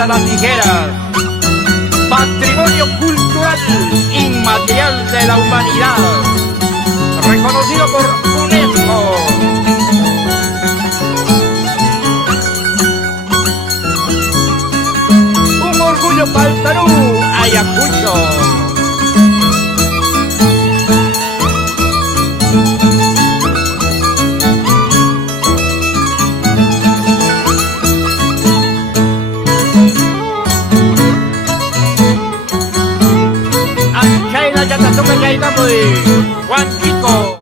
hasta las tijeras. Patrimonio cultural inmaterial de la humanidad, reconocido por UNESCO. Un orgullo para el Perú, Ayacucho.